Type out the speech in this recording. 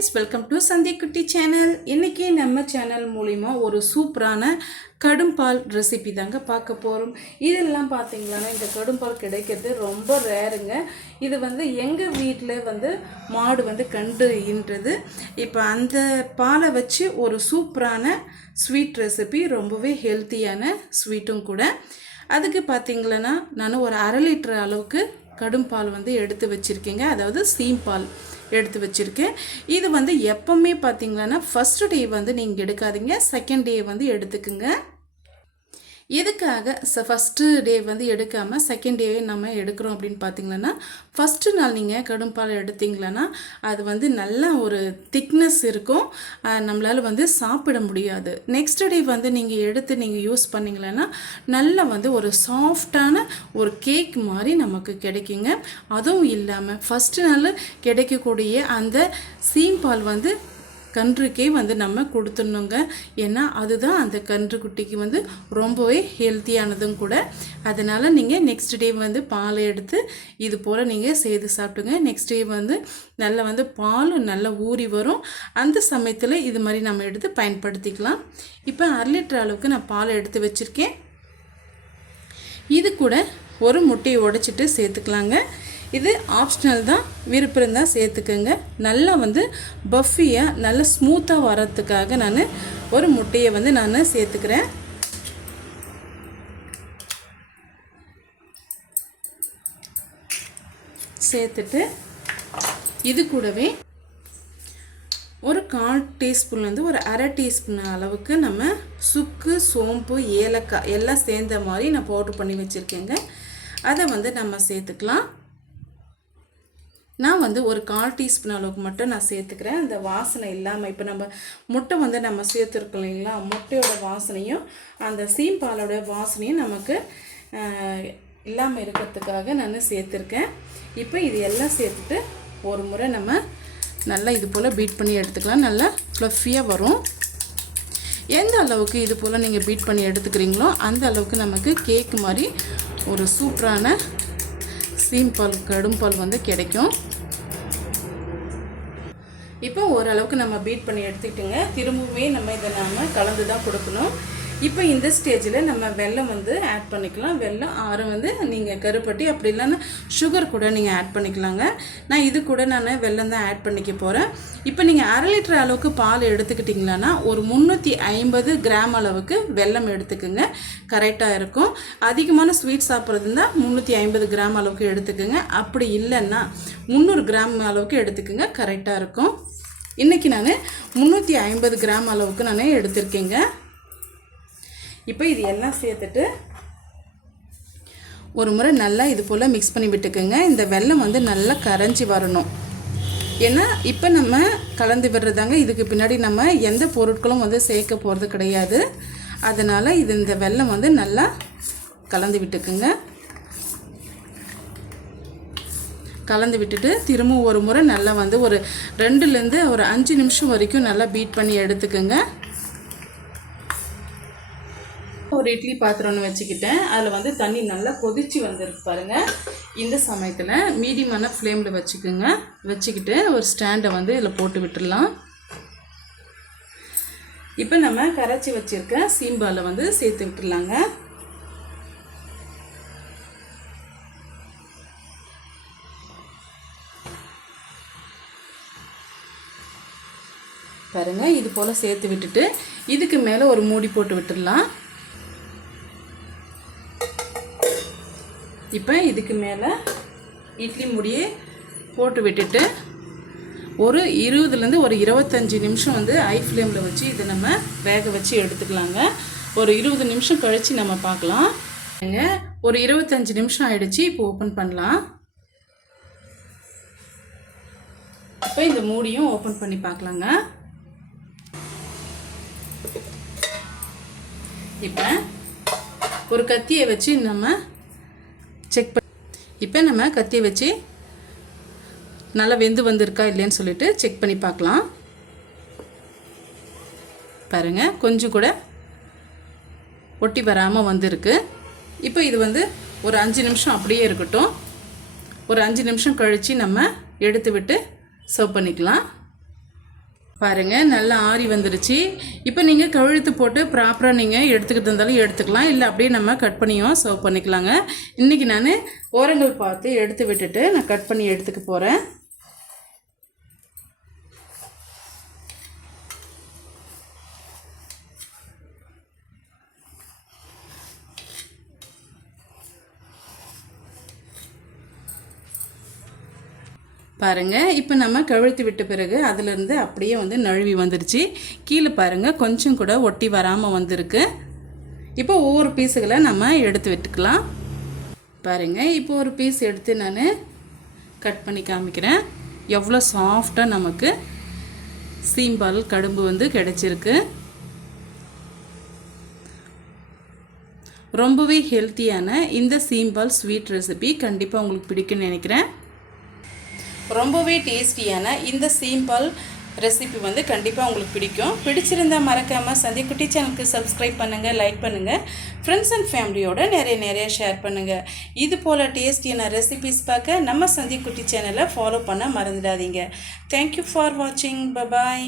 Friends welcome to சந்தி குட்டி channel இன்றைக்கி நம்ம சேனல் மூலிமா ஒரு சூப்பரான கடும்பால் ரெசிபி தாங்க பார்க்க போகிறோம் இதெல்லாம் பார்த்தீங்களா இந்த கடும்பால் கிடைக்கிறது ரொம்ப ரேருங்க இது வந்து எங்கள் வீட்டில் வந்து மாடு வந்து கண்டு ஈன்றது இப்போ அந்த பாலை வச்சு ஒரு சூப்பரான ஸ்வீட் ரெசிபி ரொம்பவே ஹெல்த்தியான ஸ்வீட்டும் கூட. அதுக்கு பார்த்தீங்களன்னா நான் ஒரு அரை லிட்டர் அளவுக்கு கடும்பால் வந்து எடுத்து வச்சுருக்கேங்க. அதாவது சீம் பால். எடுத்து வச்சுருக்கேன். இது வந்து எப்போவுமே பார்த்தீங்கன்னா ஃபஸ்ட்டு டே வந்து நீங்கள் எடுக்காதீங்க. செகண்ட் டே வந்து எடுத்துக்குங்க. எதுக்காக ச ஃபஸ்ட்டு டே வந்து எடுக்காமல் செகண்ட் டேவே நம்ம எடுக்கிறோம் அப்படின்னு பார்த்தீங்கன்னா ஃபஸ்ட்டு நாள் நீங்கள் கடும்பால் எடுத்தீங்களன்னா அது வந்து நல்ல ஒரு திக்னஸ் இருக்கும். நம்மளால் வந்து சாப்பிட முடியாது. நெக்ஸ்ட் டே வந்து நீங்கள் எடுத்து நீங்கள் யூஸ் பண்ணிங்களன்னா நல்லா வந்து ஒரு சாஃப்டான ஒரு கேக் மாதிரி நமக்கு கிடைக்குங்க. அதுவும் இல்லாமல் ஃபஸ்ட்டு நாள் கிடைக்கக்கூடிய அந்த சீம்பால் வந்து கன்றுக்கே வந்து நம்ம கொடுத்துடணுங்க. ஏன்னா அதுதான் அந்த கன்று குட்டிக்கு வந்து ரொம்பவே ஹெல்த்தியானதும் கூட. அதனால் நீங்கள் நெக்ஸ்ட் டே வந்து பாலை எடுத்து இது போல் நீங்கள் செய்து சாப்பிட்டுங்க நெக்ஸ்ட் டே வந்து நல்லா வந்து பால் நல்லா ஊறி வரும். அந்த சமயத்தில் இது மாதிரி நம்ம எடுத்து பயன்படுத்திக்கலாம். இப்போ அரை லிட்டர் அளவுக்கு நான் பால் எடுத்து வச்சுருக்கேன். இது கூட ஒரு முட்டையை உடைச்சிட்டு சேர்த்துக்கலாங்க. இது ஆப்ஷனல் தான். விருப்பம் இருந்தால் சேர்த்துக்கோங்க. நல்லா வந்து பஃபியாக நல்லா ஸ்மூத்தாக வரத்துக்காக நான் ஒரு முட்டையை வந்து நான் சேர்த்துக்கிறேன். சேர்த்துட்டு இது கூடவே ஒரு கால் டீஸ்பூன்லேருந்து ஒரு அரை டீஸ்பூன் அளவுக்கு நம்ம சுக்கு சோம்பு ஏலக்காய் எல்லாம் சேர்ந்த மாதிரி நான் பவுட்ரு பண்ணி வச்சுருக்கேங்க. அதை வந்து நம்ம சேர்த்துக்கலாம். நான் வந்து ஒரு கால் டீஸ்பூன் அளவுக்கு மட்டும் நான் சேர்த்துக்கிறேன். அந்த வாசனை இல்லாமல் இப்போ நம்ம முட்டை வந்து நம்ம சேர்த்துருக்கோம் இல்லைங்களா? முட்டையோட வாசனையும் அந்த சீம்பாலோட வாசனையும் நமக்கு இல்லாமல் இருக்கிறதுக்காக நான் சேர்த்துருக்கேன். இப்போ இது எல்லாம் சேர்த்துட்டு ஒரு முறை நம்ம நல்லா இது போல் பீட் பண்ணி எடுத்துக்கலாம். நல்லா ஃப்ளஃபியாக வரும். எந்த அளவுக்கு இது போல் நீங்கள் பீட் பண்ணி எடுத்துக்கிறீங்களோ அந்த அளவுக்கு நமக்கு கேக் மாதிரி ஒரு சூப்பரான சீம்பால் கடும்பால் வந்து கிடைக்கும். இப்போ ஓரளவுக்கு நம்ம பீட் பண்ணி எடுத்துக்கிட்டுங்க. திரும்பவுமே நம்ம இதை நாம் கலந்து தான் கொடுக்கணும். இப்போ இந்த ஸ்டேஜில் நம்ம வெல்லம் வந்து ஆட் பண்ணிக்கலாம். வெல்லம் ஆறு வந்து நீங்கள் கருப்பட்டி அப்படி இல்லைன்னா சுகர் கூட நீங்கள் ஆட் பண்ணிக்கலாங்க. நான் இது கூட நான் வெல்லம் தான் ஆட் பண்ணிக்க போகிறேன் இப்போ நீங்கள் அரை லிட்டர் அளவுக்கு பால் எடுத்துக்கிட்டிங்களான்னா ஒரு முந்நூற்றி ஐம்பது கிராம் அளவுக்கு வெல்லம் எடுத்துக்கோங்க. கரெக்டாக இருக்கும். அதிகமான ஸ்வீட் சாப்பிட்றதுனா முந்நூற்றி ஐம்பது கிராம் அளவுக்கு எடுத்துக்கோங்க. அப்படி இல்லைன்னா முந்நூறு கிராம் அளவுக்கு எடுத்துக்கோங்க. கரெக்டாக இருக்கும். இன்றைக்கி நான் முந்நூற்றி ஐம்பது கிராம் அளவுக்கு நான் எடுத்திருக்கேங்க. இப்போ இது எல்லாம் சேர்த்துட்டு ஒரு முறை நல்லா இது போல் மிக்ஸ் பண்ணி விட்டுக்குங்க. இந்த வெள்ளம் வந்து நல்லா கரைஞ்சி வரணும். ஏன்னா இப்போ நம்ம கலந்து விடுறதாங்க. இதுக்கு பின்னாடி நம்ம எந்த பொருட்களும் வந்து சேர்க்க போகிறது கிடையாது. அதனால் இது இந்த வெல்லம் வந்து நல்லா கலந்து விட்டுக்குங்க. கலந்து விட்டுட்டு திரும்பவும் ஒரு முறை நல்லா வந்து ஒரு ரெண்டுலேருந்து ஒரு அஞ்சு நிமிஷம் வரைக்கும் நல்லா பீட் பண்ணி எடுத்துக்கோங்க. ஒரு இட்லி பாத்திரம் ஒன்று வச்சுக்கிட்டேன். அதில் வந்து தண்ணி நல்லா கொதிச்சு வந்திருக்கு பாருங்கள் இந்த சமயத்தில் மீடியமான ஃப்ளேமில் வச்சுக்கோங்க. வச்சுக்கிட்டு ஒரு ஸ்டாண்டை வந்து இதில் போட்டு விட்டுடலாம். இப்போ நம்ம கரைச்சி வச்சுருக்க சீம்பாவில் வந்து சேர்த்து விட்டுடலாங்க. பாருங்கள் இது போல் சேர்த்து விட்டுட்டு இதுக்கு மேலே ஒரு மூடி போட்டு விட்டுடலாம். இப்போ இதுக்கு மேலே இட்லி முடியே போட்டு விட்டுட்டு ஒரு இருபதுலேருந்து ஒரு இருபத்தஞ்சி நிமிஷம் வந்து ஐ ஃப்ளேமில் வச்சு இதை நம்ம வேக வச்சு எடுத்துக்கலாங்க. ஒரு இருபது நிமிஷம் கழித்து நம்ம பார்க்கலாம். ஒரு இருபத்தஞ்சி நிமிஷம் ஆகிடுச்சு இப்போ ஓப்பன் பண்ணலாம். இப்போ இந்த மூடியும் ஓப்பன் பண்ணி பார்க்கலாங்க. இப்போ ஒரு கத்தியை வச்சு நம்ம செக் பண்ணி இப்போ நம்ம கத்தியை வச்சு நல்லா வெந்து வந்திருக்கா இல்லைன்னு சொல்லிட்டு செக் பண்ணி பார்க்கலாம். பாருங்கள் கொஞ்சம் கூட ஒட்டி வராமல் வந்திருக்கு. இப்போ இது வந்து ஒரு அஞ்சு நிமிஷம் அப்படியே இருக்கட்டும். ஒரு அஞ்சு நிமிஷம் கழித்து நம்ம எடுத்து விட்டு சர்வ் பண்ணிக்கலாம். பாருங்கள் நல்லா ஆறி வந்துருச்சு. இப்போ நீங்கள் கழுத்து போட்டு ப்ராப்பராக நீங்கள் எடுத்துக்கிட்டு இருந்தாலும் எடுத்துக்கலாம். இல்லை அப்படியே நம்ம கட் பண்ணியும் சர்வ் பண்ணிக்கலாங்க. இன்றைக்கி நான் ஓரங்கள் பார்த்து எடுத்து விட்டுட்டு நான் கட் பண்ணி எடுத்துக்க போகிறேன் பாருங்கள் இப்போ நம்ம கழுத்து விட்ட பிறகு அதிலிருந்து அப்படியே வந்து நழுவி வந்துருச்சு. கீழே பாருங்கள் கொஞ்சம் கூட ஒட்டி வராமல் வந்திருக்கு. இப்போ ஒவ்வொரு பீஸுகளை நம்ம எடுத்து விட்டுக்கலாம். பாருங்கள் இப்போ ஒரு பீஸ் எடுத்து நான் கட் பண்ணி காமிக்கிறேன். எவ்வளோ சாஃப்டாக நமக்கு சீம்பால் கடும்பு வந்து கிடைச்சிருக்கு. ரொம்பவே ஹெல்த்தியான இந்த சீம்பால் ஸ்வீட் ரெசிபி கண்டிப்பாக உங்களுக்கு பிடிக்கும்னு நினைக்கிறேன். ரொம்பவே டேஸ்டியான இந்த சீம்பால் ரெசிபி வந்து கண்டிப்பாக உங்களுக்கு பிடிக்கும். பிடிச்சிருந்தா மறக்காமல் சந்திக்குட்டி சேனலுக்கு சப்ஸ்கிரைப் பண்ணுங்கள் லைக் பண்ணுங்கள் ஃப்ரெண்ட்ஸ் அண்ட் ஃபேமிலியோட நிறைய நிறைய ஷேர் பண்ணுங்கள் இது போல் டேஸ்டியான ரெசிபிஸ் பார்க்க நம்ம சந்திக்குட்டி சேனலை ஃபாலோ பண்ண மறந்துடாதீங்க. தேங்க்யூ ஃபார் வாட்சிங் பபாய்